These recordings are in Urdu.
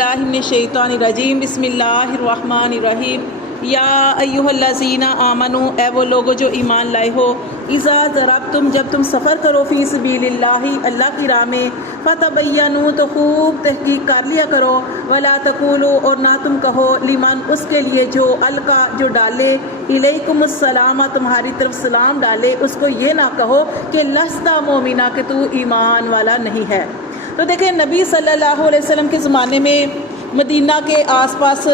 اللہ من الشیطان الرجیم بسم اللہ الرحمن الرحیم یا ایھا الذین آمنو اے وہ لوگو جو ایمان لائے ہو اذا ضربتم جب تم سفر کرو فی سبیل اللہ اللہ کی راہ میں فتبینوا تو خوب تحقیق کر لیا کرو ولا تقولوا اور نہ تم کہو لمن اس کے لیے جو القا جو ڈالے الیکم السلام تمہاری طرف سلام ڈالے اس کو یہ نہ کہو کہ لست مومنہ کہ تو ایمان والا نہیں ہے۔ تو دیکھیں نبی صلی اللہ علیہ وسلم کے زمانے میں مدینہ کے آس پاس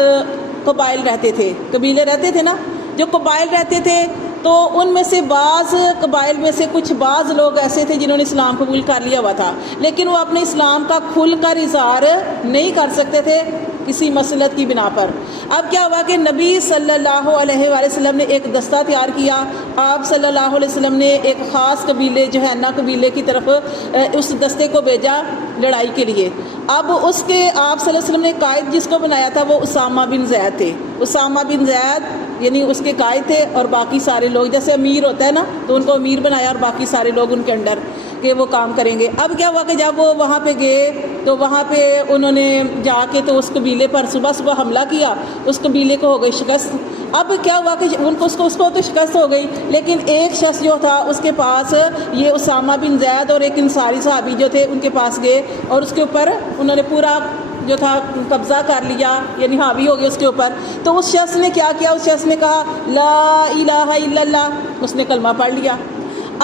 قبائل رہتے تھے، قبیلے رہتے تھے نا، جو قبائل رہتے تھے تو ان میں سے بعض قبائل میں سے کچھ بعض لوگ ایسے تھے جنہوں نے اسلام قبول کر لیا ہوا تھا، لیکن وہ اپنے اسلام کا کھل کر اظہار نہیں کر سکتے تھے کسی مسلط کی بنا پر۔ اب کیا ہوا کہ نبی صلی اللہ علیہ وآلہ وسلم نے ایک دستہ تیار کیا، آپ صلی اللہ علیہ وسلم نے ایک خاص قبیلے جوہینہ قبیلے کی طرف اس دستے کو بھیجا لڑائی کے لیے۔ اب اس کے آپ صلی اللہ علیہ وسلم نے قائد جس کو بنایا تھا وہ اسامہ بن زید تھے۔ اسامہ بن زید یعنی اس کے قائد تھے، اور باقی سارے لوگ جیسے امیر ہوتا ہے نا تو ان کو امیر بنایا اور باقی سارے لوگ ان کے انڈر کہ وہ کام کریں گے۔ اب کیا ہوا کہ جب وہ وہاں پہ گئے تو وہاں پہ انہوں نے جا کے تو اس قبیلے پر صبح صبح حملہ کیا، اس قبیلے کو ہو گئی شکست۔ اب کیا ہوا کہ اس کو تو شکست ہو گئی، لیکن ایک شخص جو تھا اس کے پاس یہ اسامہ بن زید اور ایک انصاری صحابی جو تھے ان کے پاس گئے اور اس کے اوپر انہوں نے پورا جو تھا قبضہ کر لیا، یعنی حاوی ہو گیا اس کے اوپر۔ تو اس شخص نے کیا کیا، اس شخص نے کہا لا الہ الا اللہ، اس نے کلمہ پڑھ لیا۔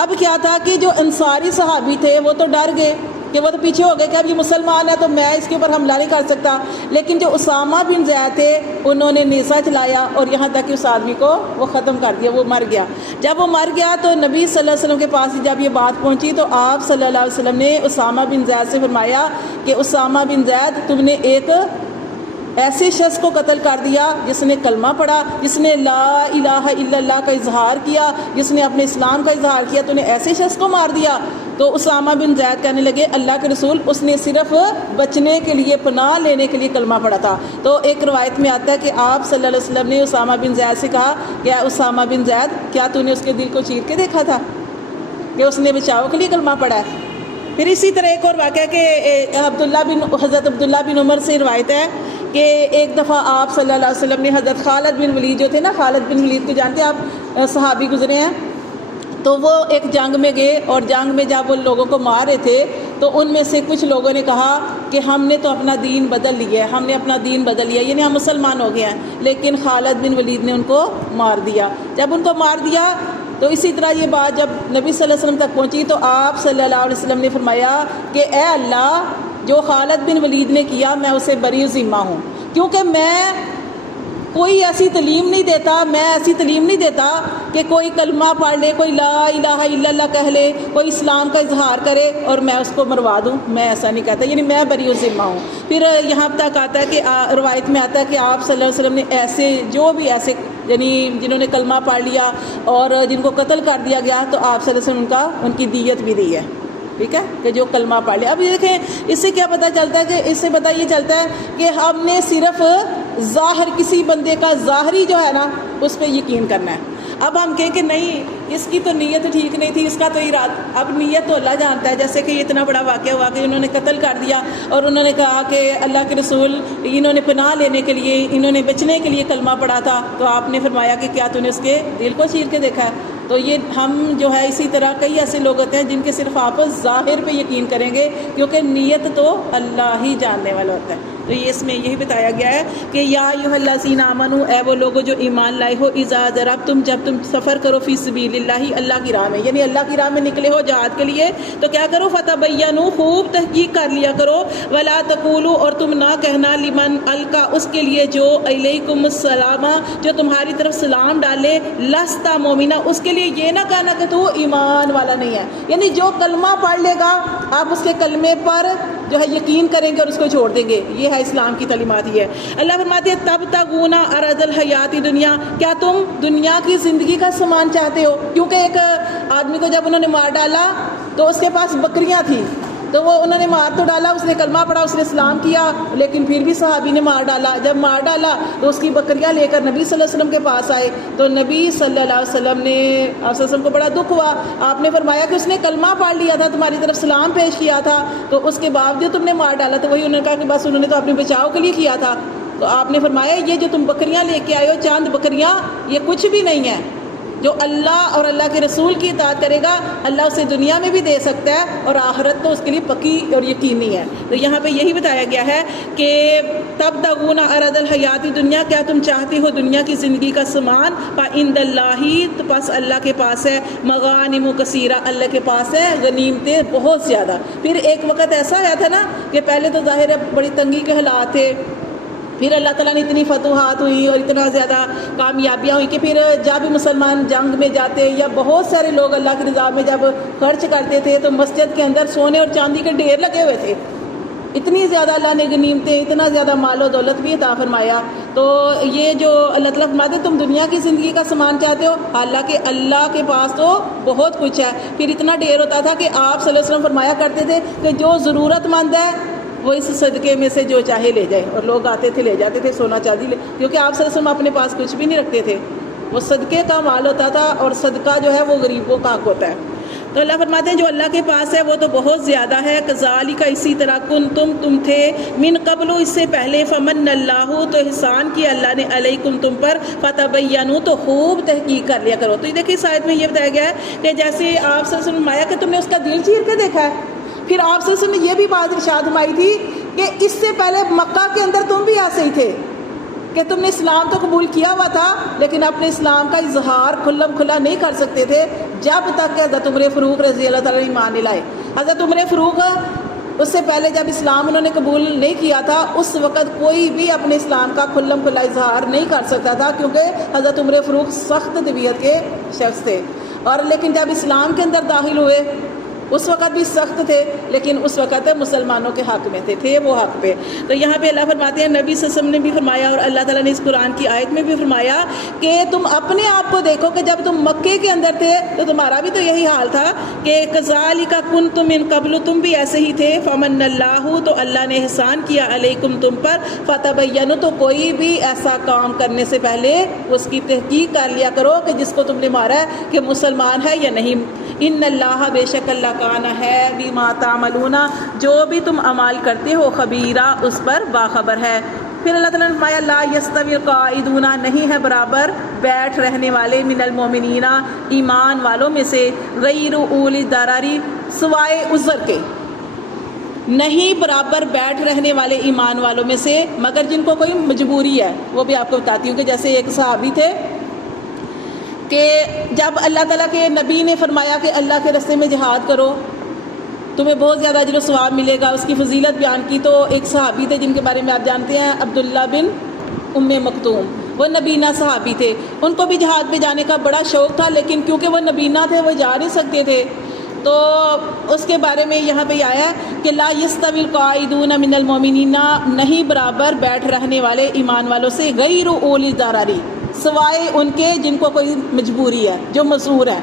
اب کیا تھا کہ جو انصاری صحابی تھے وہ تو ڈر گئے کہ وہ تو پیچھے ہو گئے کہ اب یہ مسلمان ہے تو میں اس کے اوپر حملہ نہیں کر سکتا، لیکن جو اسامہ بن زید تھے انہوں نے نیزہ چلایا اور یہاں تک کہ اس آدمی کو وہ ختم کر دیا، وہ مر گیا۔ جب وہ مر گیا تو نبی صلی اللہ علیہ وسلم کے پاس جب یہ بات پہنچی تو آپ صلی اللہ علیہ وسلم نے اسامہ بن زید سے فرمایا کہ اسامہ بن زید تم نے ایک ایسے شخص کو قتل کر دیا جس نے کلمہ پڑھا، جس نے لا الہ الا اللہ کا اظہار کیا، جس نے اپنے اسلام کا اظہار کیا، تو نے ایسے شخص کو مار دیا۔ تو اسامہ بن زید کہنے لگے اللہ کے رسول اس نے صرف بچنے کے لیے پناہ لینے کے لیے کلمہ پڑھا تھا۔ تو ایک روایت میں آتا ہے کہ آپ صلی اللہ علیہ وسلم نے اسامہ بن زید سے کہا کہ اسامہ بن زید کیا تو نے اس کے دل کو چیر کے دیکھا تھا کہ اس نے بچاؤ کے لیے کلمہ پڑھا ہے؟ پھر اسی طرح ایک اور واقعہ کہ حضرت عبداللہ بن عمر سے روایت ہے کہ ایک دفعہ آپ صلی اللہ علیہ وسلم نے حضرت خالد بن ولید جو تھے نا، خالد بن ولید کو جانتے ہیں آپ، صحابی گزرے ہیں، تو وہ ایک جنگ میں گئے اور جنگ میں جب وہ لوگوں کو مار رہے تھے تو ان میں سے کچھ لوگوں نے کہا کہ ہم نے تو اپنا دین بدل لیا ہے، ہم نے اپنا دین بدل لیا، یعنی ہم مسلمان ہو گئے ہیں، لیکن خالد بن ولید نے ان کو مار دیا۔ جب ان کو مار دیا تو اسی طرح یہ بات جب نبی صلی اللہ علیہ وسلم تک پہنچی تو آپ صلی اللہ علیہ وسلم نے فرمایا کہ اے اللہ جو خالد بن ولید نے کیا میں اسے بری ذمہ ہوں، کیونکہ میں کوئی ایسی تعلیم نہیں دیتا کہ کوئی کلمہ پڑھ لے، کوئی لا الہ الا اللہ کہہ لے، کوئی اسلام کا اظہار کرے اور میں اس کو مروا دوں، میں ایسا نہیں کہتا، یعنی میں بری ذمہ ہوں۔ پھر یہاں تک آتا ہے کہ روایت میں آتا ہے کہ آپ صلی اللہ علیہ وسلم نے ایسے جو بھی ایسے یعنی جنہوں نے کلمہ پڑھ لیا اور جن کو قتل کر دیا گیا تو آپ صلی اللہ علیہ وسلم ان کی دیت بھی دی ہے، ٹھیک ہے، کہ جو کلمہ پڑھ لیا۔ اب یہ دیکھیں اس سے کیا پتہ چلتا ہے کہ اس سے پتہ یہ چلتا ہے کہ ہم نے صرف ظاہر کسی بندے کا ظاہری جو ہے نا اس پہ یقین کرنا ہے۔ اب ہم کہیں کہ نہیں اس کی تو نیت ٹھیک نہیں تھی، اس کا تو ارادہ، اب نیت تو اللہ جانتا ہے۔ جیسے کہ یہ اتنا بڑا واقعہ ہوا کہ انہوں نے قتل کر دیا اور انہوں نے کہا کہ اللہ کے رسول انہوں نے پناہ لینے کے لیے، انہوں نے بچنے کے لیے کلمہ پڑھا تھا، تو آپ نے فرمایا کہ کیا تو نے اس کے دل کو چیر کے دیکھا ہے؟ تو یہ ہم جو ہے اسی طرح کئی ایسے لوگ ہوتے ہیں جن کے صرف آپ ظاہر پہ یقین کریں گے، کیونکہ نیت تو اللہ ہی جاننے والا ہوتا ہے۔ تو یہ اس میں یہی بتایا گیا ہے کہ یا ایھا الذین آمنو اے وہ لوگو جو ایمان لائے ہو اذا ضربتم جب تم سفر کرو فی سبیل اللہ اللہ کی راہ میں، یعنی اللہ کی راہ میں نکلے ہو جہاد کے لیے تو کیا کرو فتبینوا خوب تحقیق کر لیا کرو ولا تقولوا اور تم نہ کہنا لمن القا اس کے لیے جو الیکم السلام جو تمہاری طرف سلام ڈالے لست مومنہ اس کے لیے یہ نہ کہنا کہ تو ایمان والا نہیں ہے، یعنی جو کلمہ پڑھ لے گا آپ اس کے کلمے پر جو ہے یقین کریں گے اور اس کو چھوڑ دیں گے، یہ ہے اسلام کی تعلیمات ہی ہے۔ اللہ فرماتے ہیں تب تغون عرض الحیات دنیا، کیا تم دنیا کی زندگی کا سامان چاہتے ہو؟ کیونکہ ایک آدمی کو جب انہوں نے مار ڈالا تو اس کے پاس بکریاں تھیں، تو وہ انہوں نے مار تو ڈالا، اس نے کلمہ پڑھا، اس نے اسلام کیا، لیکن پھر بھی صحابی نے مار ڈالا۔ جب مار ڈالا تو اس کی بکریاں لے کر نبی صلی اللہ علیہ وسلم کے پاس آئے، تو نبی صلی اللہ علیہ وسلم نے، آپ صلی اللہ علیہ وسلم کو بڑا دکھ ہوا۔ آپ نے فرمایا کہ اس نے کلمہ پڑھ لیا تھا، تمہاری طرف سلام پیش کیا تھا، تو اس کے باوجود تم نے مار ڈالا۔ تو وہی انہوں نے کہا کہ بس انہوں نے تو اپنے بچاؤ کے لیے کیا تھا۔ تو آپ نے فرمایا یہ جو تم بکریاں لے کے آئے ہو، چاند بکریاں، یہ کچھ بھی نہیں ہے۔ جو اللہ اور اللہ کے رسول کی اطاعت کرے گا، اللہ اسے دنیا میں بھی دے سکتا ہے اور آخرت تو اس کے لیے پکی اور یقینی ہے۔ تو یہاں پہ یہی بتایا گیا ہے کہ تبتغون عرض الحیات دنیا، کیا تم چاہتے ہو دنیا کی زندگی کا سامان، فعند اللہ، تو پس اللہ کے پاس ہے، مغانم کثیرہ، اللہ کے پاس ہے غنیمتیں بہت زیادہ۔ پھر ایک وقت ایسا آیا تھا نا کہ پہلے تو ظاہر ہے بڑی تنگی کے حالات تھے، پھر اللہ تعالیٰ نے اتنی فتوحات ہوئی اور اتنا زیادہ کامیابیاں ہوئی کہ پھر جب مسلمان جنگ میں جاتے یا بہت سارے لوگ اللہ کی رضا میں جب خرچ کرتے تھے تو مسجد کے اندر سونے اور چاندی کے ڈھیر لگے ہوئے تھے۔ اتنی زیادہ اللہ نے غنیمتیں، اتنا زیادہ مال و دولت بھی عطا فرمایا۔ تو یہ جو اللہ تعالیٰ فرماتے تم دنیا کی زندگی کا سامان چاہتے ہو، حالانکہ اللہ کے پاس تو بہت کچھ ہے۔ پھر اتنا ڈھیر ہوتا تھا کہ آپ صلی اللہ علیہ وسلم فرمایا کرتے تھے کہ جو ضرورت مند ہے وہ اس صدقے میں سے جو چاہے لے جائے، اور لوگ آتے تھے لے جاتے تھے سونا چاندی لے، کیونکہ آپ صلی اللہ علیہ وسلم اپنے پاس کچھ بھی نہیں رکھتے تھے، وہ صدقے کا مال ہوتا تھا، اور صدقہ جو ہے وہ غریبوں کا حق ہوتا ہے۔ تو اللہ فرماتے ہیں جو اللہ کے پاس ہے وہ تو بہت زیادہ ہے۔ کذالک، اسی طرح تم تھے من قبل، اس سے پہلے، فمن اللہ، تو احسان کیا اللہ نے، علیکم تم پر، فتبینوا، تو خوب تحقیق کر لیا کرو۔ تو یہ دیکھیے اس آیت میں یہ بتایا گیا ہے کہ جیسے آپ صلی اللہ علیہ وسلم فرمایا کہ تم نے اس کا دل چیر کے دیکھا ہے، پھر آپ صلی اللہ علیہ وسلم نے یہ بھی بات ارشاد فرمائی تھی کہ اس سے پہلے مکہ کے اندر تم بھی ایسے ہی تھے کہ تم نے اسلام تو قبول کیا ہوا تھا لیکن اپنے اسلام کا اظہار کھلم کھلا نہیں کر سکتے تھے جب تک کہ حضرت عمر فاروق رضی اللہ تعالیٰ نے ایمان لائے۔ حضرت عمر فاروق اس سے پہلے جب اسلام انہوں نے قبول نہیں کیا تھا، اس وقت کوئی بھی اپنے اسلام کا کھلم کھلا اظہار نہیں کر سکتا تھا، کیونکہ حضرت عمر فاروق سخت طبیعت کے شخص تھے، اور لیکن جب اسلام کے اندر داخل ہوئے اس وقت بھی سخت تھے، لیکن اس وقت مسلمانوں کے حق میں تھے وہ حق پہ۔ تو یہاں پہ اللہ فرماتے ہیں، نبی صلی اللہ علیہ وسلم نے بھی فرمایا اور اللہ تعالیٰ نے اس قرآن کی آیت میں بھی فرمایا کہ تم اپنے آپ کو دیکھو کہ جب تم مکے کے اندر تھے تو تمہارا بھی تو یہی حال تھا کہ کذالک کنتم من قبل، تم بھی ایسے ہی تھے، فمن اللہ، تو اللہ نے احسان کیا، علیکم تم پر، فتبینوا، تو کوئی بھی ایسا کام کرنے سے پہلے اس کی تحقیق کر لیا کرو کہ جس کو تم نے مارا ہے کہ مسلمان ہے یا نہیں۔ ان اللہ، بے شک اللہ کان ہے، بما تعملون، جو بھی تم عمال کرتے ہو، خبیرہ، اس پر باخبر ہے۔ پھر اللہ تعالیٰ نے فرمایا لا یستوی القاعدون، نہیں ہے برابر بیٹھ رہنے والے، من المؤمنین، ایمان والوں میں سے، غیر اولی الضرر، سوائے عذر کے، نہیں برابر بیٹھ رہنے والے ایمان والوں میں سے مگر جن کو کوئی مجبوری ہے۔ وہ بھی آپ کو بتاتی ہوں کہ جیسے ایک صحابی تھے کہ جب اللہ تعالیٰ کے نبی نے فرمایا کہ اللہ کے راستے میں جہاد کرو تمہیں بہت زیادہ اجر و ثواب ملے گا، اس کی فضیلت بیان کی، تو ایک صحابی تھے جن کے بارے میں آپ جانتے ہیں، عبداللہ بن ام مکتوم، وہ نبینہ صحابی تھے، ان کو بھی جہاد پہ جانے کا بڑا شوق تھا، لیکن کیونکہ وہ نبینہ تھے وہ جا نہیں سکتے تھے، تو اس کے بارے میں یہاں پہ آیا ہے کہ لا یستوی القاعدون من المؤمنین، نہیں برابر بیٹھ رہنے والے ایمان والوں سے، غیر اولی الضرر، سوائے ان کے جن کو کوئی مجبوری ہے، جو معذور ہے،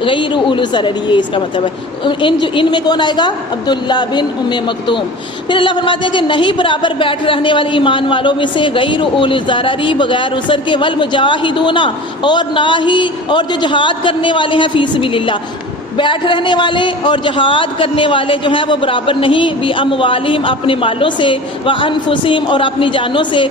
غیر اولی الضرر، یہ اس کا مطلب ہے۔ ان میں کون آئے گا؟ عبداللہ بن ام مکتوم۔ پھر اللہ فرماتے ہیں کہ نہیں برابر بیٹھ رہنے والے ایمان والوں میں سے، غیر اولی الضرر، بغیر عذر کے، والمجاہدون، اور نہ ہی، اور جو جہاد کرنے والے ہیں فی سبیل اللہ، بیٹھ رہنے والے اور جہاد کرنے والے جو ہیں وہ برابر نہیں، بھی اموالہم، اپنے مالوں سے، وانفسہم، اور اپنی جانوں سے،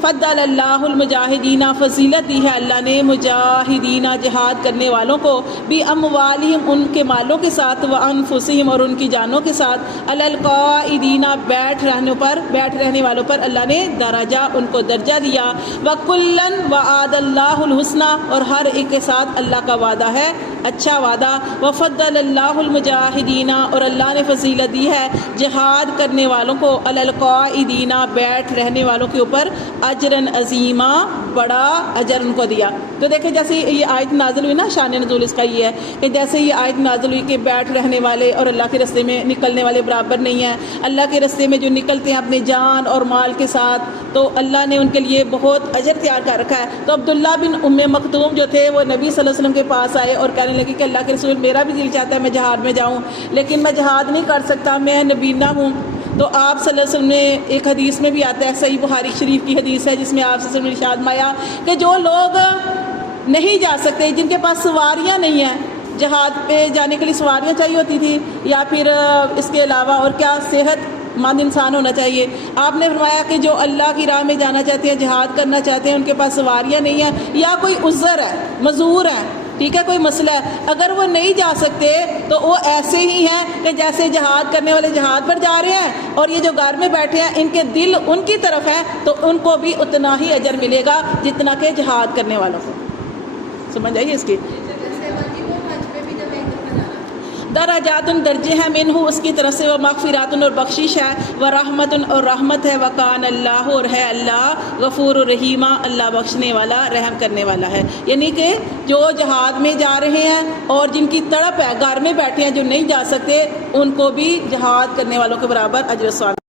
فضل اللہ المجاہدین، فضیلت دی ہے اللہ نے مجاہدین، جہاد کرنے والوں کو، بھی اموالہم، ان کے مالوں کے ساتھ، وانفسہم، اور ان کی جانوں کے ساتھ، علی القاعدین، بیٹھ رہنے والوں پر اللہ نے درجہ، ان کو درجہ دیا، وکلن وعد اللہ الحسنی، اور ہر ایک کے ساتھ اللہ کا وعدہ ہے اچھا وعدہ، وفضل اللہ المجاہدین، اور اللہ نے فضیلت دی ہے جہاد کرنے والوں کو، علی القاعدین، بیٹھ رہنے والوں کے اوپر، اجرن عظیما، بڑا اجر ان کو دیا۔ تو دیکھیں جیسے یہ آیت نازل ہوئی نا، شان نزول اس کا یہ ہے کہ جیسے یہ آیت نازل ہوئی کہ بیٹھ رہنے والے اور اللہ کے راستے میں نکلنے والے برابر نہیں ہیں، اللہ کے راستے میں جو نکلتے ہیں اپنی جان اور مال کے ساتھ تو اللہ نے ان کے لیے بہت اجر تیار کر رکھا ہے۔ تو عبداللہ بن ام مکتوم جو تھے وہ نبی صلی اللہ علیہ وسلم کے پاس آئے اور کہنے لگے کہ اللہ کے رسول میرا بھی دل چاہتا ہے میں جہاد میں جاؤں، لیکن میں جہاد نہیں کر سکتا، میں نبینہ ہوں۔ تو آپ صلی اللہ علیہ وسلم نے ایک حدیث میں بھی آتا ہے، صحیح بخاری شریف کی حدیث ہے، جس میں آپ صلی اللہ علیہ وسلم نے ارشاد فرمایا کہ جو لوگ نہیں جا سکتے، جن کے پاس سواریاں نہیں ہیں، جہاد پہ جانے کے لیے سواریاں چاہیے ہوتی تھی یا پھر اس کے علاوہ اور کیا صحت مند انسان ہونا چاہیے، آپ نے فرمایا کہ جو اللہ کی راہ میں جانا چاہتے ہیں، جہاد کرنا چاہتے ہیں، ان کے پاس سواریاں نہیں ہیں یا کوئی عذر ہے، معذور ہے، ٹھیک ہے، کوئی مسئلہ ہے، اگر وہ نہیں جا سکتے تو وہ ایسے ہی ہیں کہ جیسے جہاد کرنے والے جہاد پر جا رہے ہیں اور یہ جو گھر میں بیٹھے ہیں ان کے دل ان کی طرف ہیں تو ان کو بھی اتنا ہی اجر ملے گا جتنا کہ جہاد کرنے والوں کو۔ سمجھ آئیے اس کی درجات درجے ہیں منہ اس کی طرف سے، وہ مغفرات اور بخشش ہے، وہ رحمت اور رحمت ہے، وکان اللہ اور ہے اللہ غفور الرحیمہ اللہ بخشنے والا رحم کرنے والا ہے۔ یعنی کہ جو جہاد میں جا رہے ہیں اور جن کی تڑپ ہے، گھر میں بیٹھے ہیں جو نہیں جا سکتے، ان کو بھی جہاد کرنے والوں کے برابر اجر و ثواب